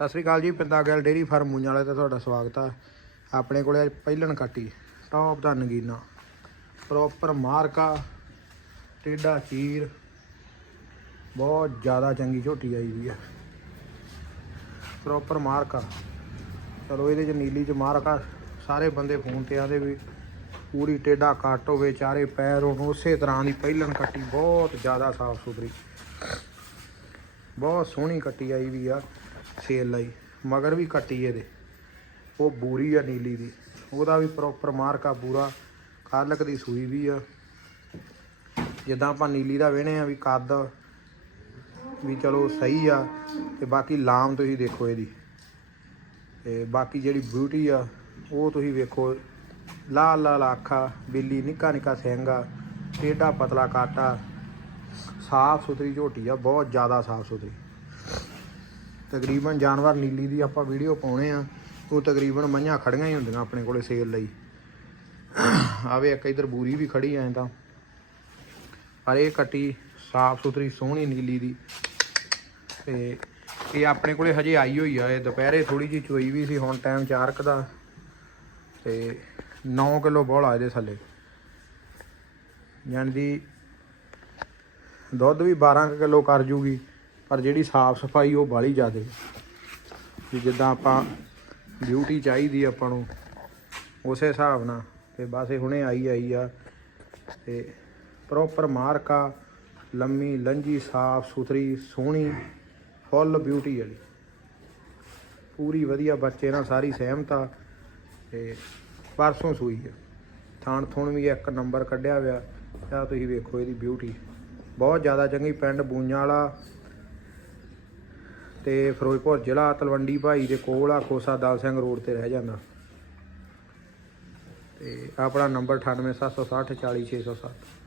ਸਤਿ ਸ੍ਰੀ ਅਕਾਲ ਜੀ ਪਿੰਦਾ ਗੱਲ dairy farm ਮੂੰਜਾਂ ਵਾਲੇ ਤੇ ਤੁਹਾਡਾ ਸਵਾਗਤ ਆ। ਆਪਣੇ ਕੋਲੇ ਅੱਜ ਪਹਿਲਣ ਕਾਟੀ, ਟੌਪ ਦਾ ਨਗੀਨਾ ਪ੍ਰੋਪਰ ਮਾਰਕਾ ਟੇਡਾ ਚੀਰ, ਬਹੁਤ ਜ਼ਿਆਦਾ ਚੰਗੀ ਝੋਟੀ ਆਈ ਵੀ ਆ। ਪ੍ਰੋਪਰ ਮਾਰਕਾ, ਚਲੋ ਇਹਦੇ ਚ ਨੀਲੀ ਚ ਮਾਰਕਾ, ਸਾਰੇ ਬੰਦੇ ਫੋਨ ਤੇ ਆਦੇ ਵੀ ਪੂਰੀ ਟੇਡਾ ਕੱਟ ਹੋਵੇ, ਚਾਰੇ ਪੈਰ ਹੋਣ, ਉਸੇ ਤਰ੍ਹਾਂ ਦੀ ਪਹਿਲਣ ਕੱਟੀ, ਬਹੁਤ ਜ਼ਿਆਦਾ ਸਾਫ਼ ਸੁਥਰੀ, ਬਹੁਤ ਸੋਹਣੀ ਕੱਟੀ ਆਈ ਵੀ ਆ। ਸੇਲ ਲਈ ਮਗਰ ਵੀ ਕੱਟੀ ਇਹਦੇ। ਉਹ ਬੂਰੀ ਆ ਨੀਲੀ ਦੀ। ਉਹਦਾ ਵੀ ਪ੍ਰੋਪਰ ਮਾਰਕ ਆ ਪੂਰਾ ਕਾਲਕ ਦੀ ਸੂਈ ਵੀ ਆ। ਜਿੱਦਾਂ ਆਪਾਂ ਨੀਲੀ ਦਾ ਵੇਣੇ ਆ ਵੀ ਕੱਦ, ਵੀ ਚਲੋ ਸਹੀ ਆ। ਤੇ ਬਾਕੀ ਲਾਮ ਤੁਸੀਂ ਦੇਖੋ ਇਹਦੀ। ਤੇ ਬਾਕੀ ਜਿਹੜੀ ਬਿਊਟੀ ਆ, ਉਹ ਤੁਸੀਂ ਵੇਖੋ। ਲਾਲ ਲਾਲ ਅੱਖਾਂ ਬਿੱਲੀ, ਨਿੱਕਾ ਨਿੱਕਾ ਸਿੰਘ ਆ। ਟੇਢਾ, ਪਤਲਾ, ਕਾਟਾ। ਸਾਫ਼ ਸੁਥਰੀ ਝੋਟੀ ਆ, ਬਹੁਤ ਜ਼ਿਆਦਾ ਸਾਫ਼ ਸੁਥਰੀ। ਤਕਰੀਬਨ ਜਾਨਵਰ ਨੀਲੀ ਦੀ ਆਪਾਂ ਵੀਡੀਓ ਪਾਉਣੇ ਆ, ਉਹ ਤਕਰੀਬਨ ਮੱਝਾਂ ਖੜੀਆਂ ਹੀ ਹੁੰਦੀਆਂ ਆਪਣੇ ਕੋਲੇ ਸੇਲ ਲਈ। ਆਵੇ ਇੱਕ ਇਧਰ ਬੂਰੀ ਵੀ ਖੜੀ ਐ ਤਾਂ। ਪਰ ਇਹ ਕੱਟੀ ਸਾਫ਼ ਸੁਥਰੀ, ਸੋਹਣੀ ਨੀਲੀ ਦੀ। ਤੇ ਇਹ ਆਪਣੇ ਕੋਲੇ ਹਜੇ ਆਈ ਹੋਈ ਆ, ਇਹ ਦੁਪਹਿਰੇ ਥੋੜੀ ਜਿਹੀ ਚੋਈ ਵੀ ਸੀ, ਹੁਣ ਟਾਈਮ 4 ਕੁ ਦਾ। ਤੇ 9 ਕਿਲੋ ਬੋਲਾ ਇਹਦੇ ਥੱਲੇ। ਯਾਨੀ ਦੀ ਦੁੱਧ ਵੀ 12 ਕਿਲੋ ਕਰ ਜੂਗੀ। ਪਰ ਜਿਹੜੀ ਸਾਫ਼ ਸਫ਼ਾਈ ਉਹ ਬਾਲੀ ਜ਼ਿਆਦੇ ਵੀ ਜਿੱਦਾਂ ਆਪਾਂ ਬਿਊਟੀ ਚਾਹੀਦੀ ਆਪਾਂ ਨੂੰ, ਉਸੇ ਹਿਸਾਬ ਨਾਲ ਤੇ ਬਸ ਇਹ ਹੁਣੇ ਆਈ ਆਈ ਆ ਤੇ ਪ੍ਰੋਪਰ ਮਾਰਕਾ, ਲੰਮੀ ਲੰਜੀ, ਸਾਫ਼ ਸੁਥਰੀ, ਸੋਹਣੀ ਫੁੱਲ ਬਿਊਟੀ ਵਾਲੀ। ਪੂਰੀ ਵਧੀਆ ਬੱਚੇ ਨਾਲ ਸਾਰੀ ਸਹਿਮਤ ਆ ਤੇ ਪਰਸੋਂ ਸੂਈ ਆ। ਥਾਣ ਥੁਣ ਵੀ ਇੱਕ ਨੰਬਰ ਕੱਢਿਆ ਹੋਇਆ ਆ ਤੁਸੀਂ ਵੇਖੋ ਇਹਦੀ ਬਿਊਟੀ ਬਹੁਤ ਜ਼ਿਆਦਾ ਚੰਗੀ, ਪਿੰਡ ਬੂਈਆਂ ਵਾਲਾ ਤੇ ਫਿਰੋਜ਼ਪੁਰ ਜ਼ਿਲ੍ਹਾ ਤਲਵੰਡੀ ਭਾਈ ਦੇ ਕੋਲ ਆ, ਖੋਸਾ ਦਲ ਸਿੰਘ ਰੋਡ ਤੇ ਰਹਿ ਜਾਂਦਾ। ਤੇ ਆਪਣਾ ਨੰਬਰ 98760 40607